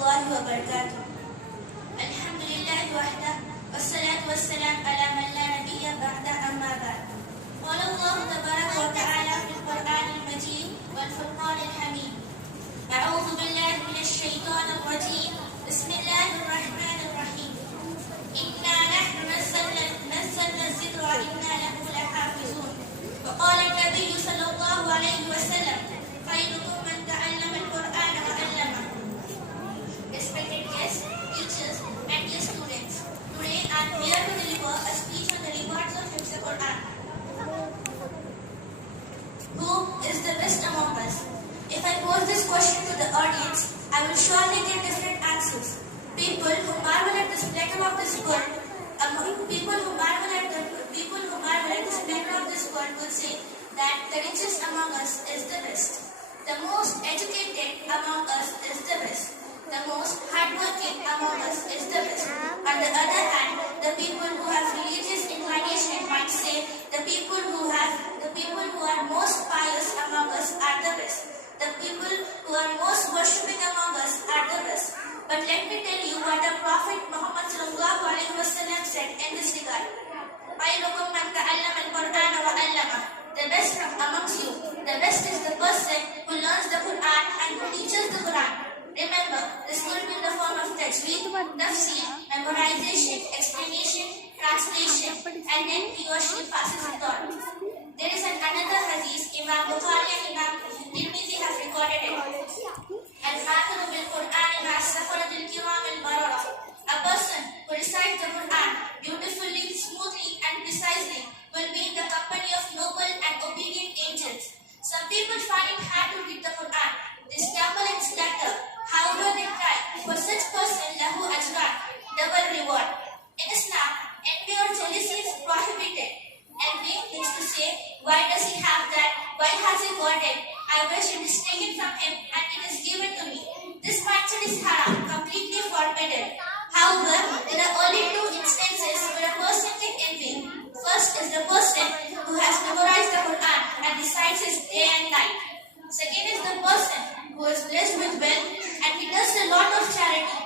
الله وبركاته. الحمد لله وحده والصلاة والسلام على من لا نبي بعده أما بعد. قال الله تبارك وتعالى في القرآن المجيد والفرقان الحميد: أعوذ بالله من الشيطان الرجيم. بسم الله الرحمن الرحيم. إنا نحن نزلنا الذكر وإنا له لحافظون. وقال النبي صلى الله عليه وسلم: خيركم من تعلم القرآن وعلمه. Respected guests, teachers, and dear students, today I am here to deliver a speech on the rewards of Hifz Quran. Who is the best among us? If I pose this question to the audience, I will surely get different answers. People who marvel at the splendor of this world, people who marvel at the splendor of this world will say that the richest among us is the best. The most educated among us is the best. The most hardworking among us is the best. On the other hand, the people who have religious inclination might say the people who are most pious among us are the best. The people who are most worshipping among us are the best. But let me tell you what the Prophet Muhammad sallallahu alaihi wasallam said in this regard. خيركم من تعلم القرآن وعلمه. The best from amongst you, the best is the person who learns the Quran and who teaches the Quran. Remember, this will be in the form of tajweed, tafsir, memorization, explanation, translation, and then he or she passes it on. There is another hadith, Imam Bukhari and Imam Tirmidhi have recorded it. Al-Hafiz bil-Quran ma'as-safarat al-kiram al-barara. A person who recites the Quran beautifully, smoothly, and precisely will be in the company of noble and obedient angels. Some people find it hard to read the Quran. They stumble and stutter. However, they try. For such person, lahu ajran, double reward. In Islam, envy or jealousy is prohibited. Envy means to say, why does he have that? Why has he got it? I wish it is taken from him and it is given to me. This mindset is haram, completely forbidden. However, there are only two instances where a person can envy. First is the person who has memorized the Quran and recites it day and night. Second is the person who is blessed with wealth and he does a lot of charity.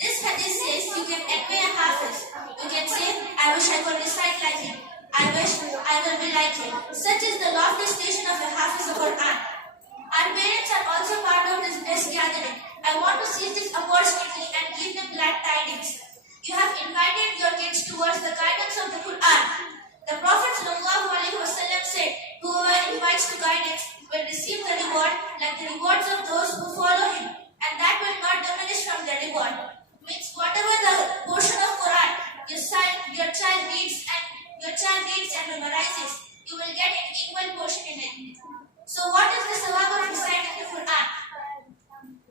This hadith says you can envy a hafiz. You can say, I wish I could recite like him. I wish I will be like him. Such is the lofty station of a hafiz of Quran. Our parents are also part of this blessed gathering. I want to seize this opportunity and give them glad tidings. You have invited your kids towards the guidance of the Quran. The Prophet ﷺ said, whoever invites to guidance will receive the reward like the rewards of those who follow him, and that will not diminish from the reward. Means whatever the portion of Quran your child reads and memorizes, you will get an equal portion in it. So what is the sawab of reciting the Quran?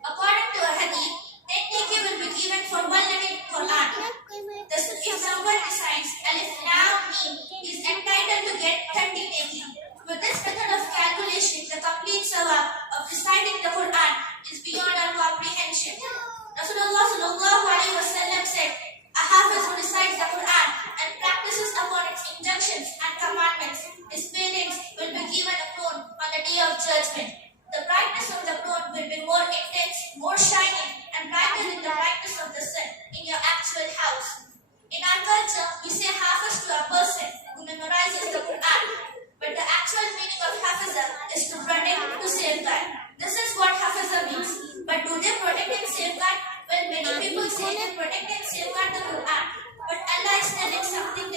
According to a hadith, 10 taqi will be given for one letter Quran. If someone recites Alif Lam Mim, he is entitled to get 30 taqi. With this method of calculation, the complete sawab of reciting the Quran is beyond our comprehension. Rasulullah sallallahu alaihi wasallam said, a hafiz who recites the Quran and practices upon its injunctions and commandments, his parents will be given a throne on the day of judgment. The brightness of the throne will be more intense, more shining, and brighter than the brightness of the sun in your actual house. In our culture, we say hafiz to a person who memorizes the Quran, but the actual meaning of hafiza is to protect, to safeguard. This is what hafiza means. But do they protect and safeguard? Well, many people say they protect and safeguard the Quran, but Allah is telling something